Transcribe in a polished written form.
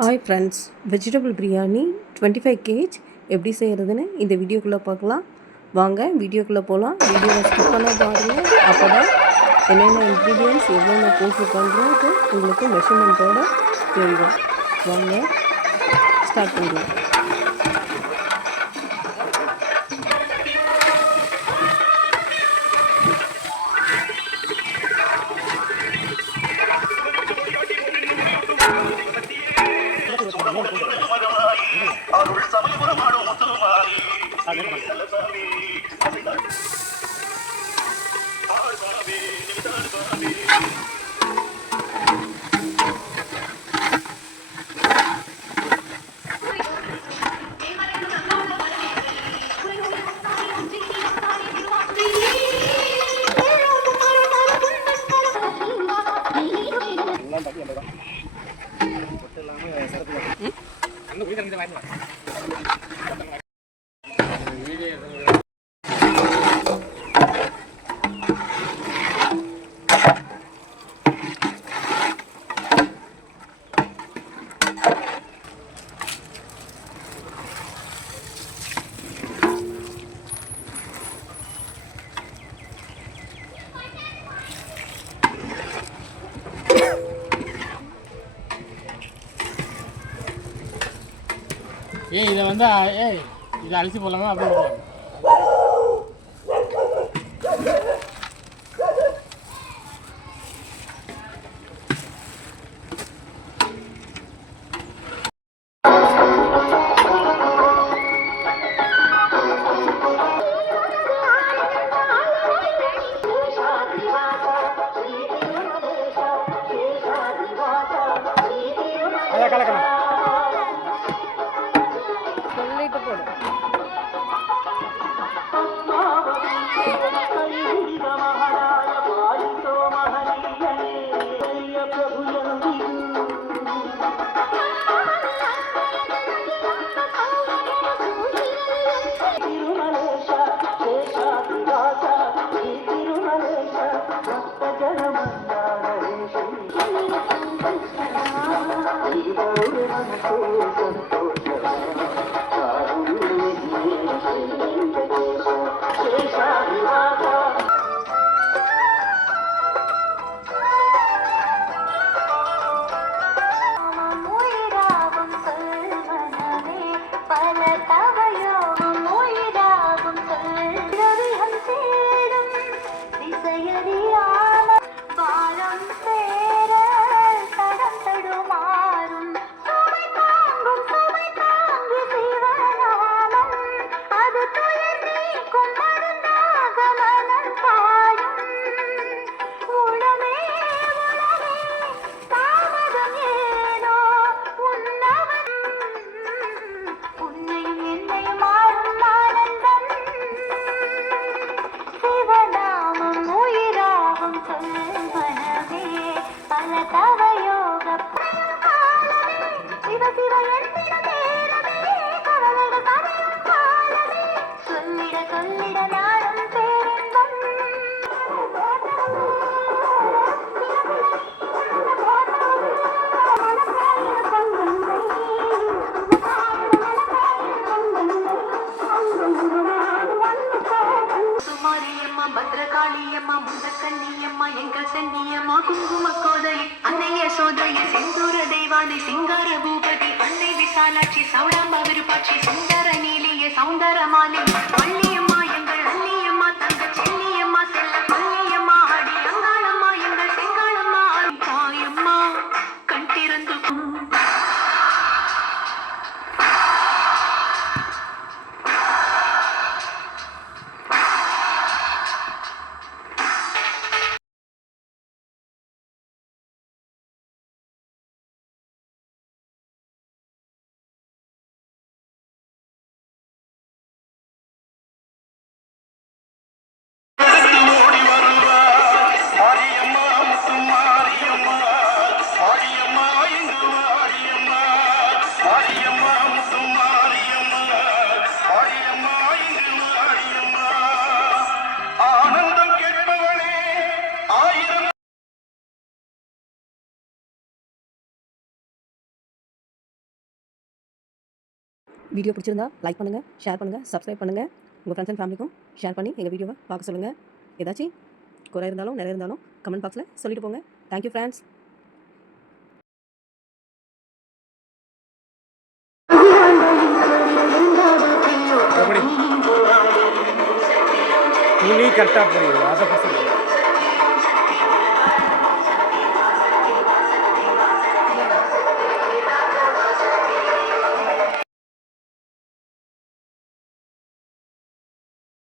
Hi friends, vegetable biryani 25 kg எப்படி செய்கிறதுன்னு இந்த வீடியோக்குள்ளே பார்க்கலாம். வாங்க வீடியோக்குள்ளே போகலாம். வீடியோவை ஸ்கிப் பண்ண பாருங்கள். அப்போ தான் என்னென்ன இன்க்ரீடியன்ட்ஸ் எவ்வளோ போட்டிருக்கோன்றது உங்களுக்கு மெஷர்மெண்ட்டோடு தெரியும். வாங்க ஸ்டார்ட் பண்ணலாம். அருள் சமயபுரமாடும் முத்துமாரி இதை வந்து இதை அரிசி போடலாமா அப்படி போடலாம். கலக்கலாம் பத்ரகாளியம்மா முந்தக்கண்ணியம்மா எங்கள் சென்னியம்மா குங்கும கோதை அன்னைய சோதைய செந்தூர தெய்வானை சிங்கார பூபதி அன்னை விசாலாட்சி சௌடாம்பா விருப்பாட்சி சுந்தர நீலிய சௌந்தரமாலி வள்ளியம்மா எங்கள் அன்னியம்மா தங்க சென்னியம்மா செல்ல பள்ளியம்மா ஆடி அங்காளம்மா எங்கள் செங்காளம்மா தாயம்மா கண் திறந்து வீடியோ பிடிச்சிருந்தா லைக் பண்ணுங்கள், ஷேர் பண்ணுங்கள், சப்ஸ்கிரைப் பண்ணுங்கள். உங்கள் ஃப்ரெண்ட்ஸ் அண்ட் ஃபேமிலிக்கும் ஷேர் பண்ணி எங்கள் வீடியோவை பார்க்க சொல்லுங்கள். ஏதாச்சும் குறை இருந்தாலும் நிறைய இருந்தாலும் கமெண்ட் பாக்ஸில் சொல்லிட்டு போங்க. Thank you friends. எப்படி நீ கரெக்டாக போறீங்க அதை பசங்க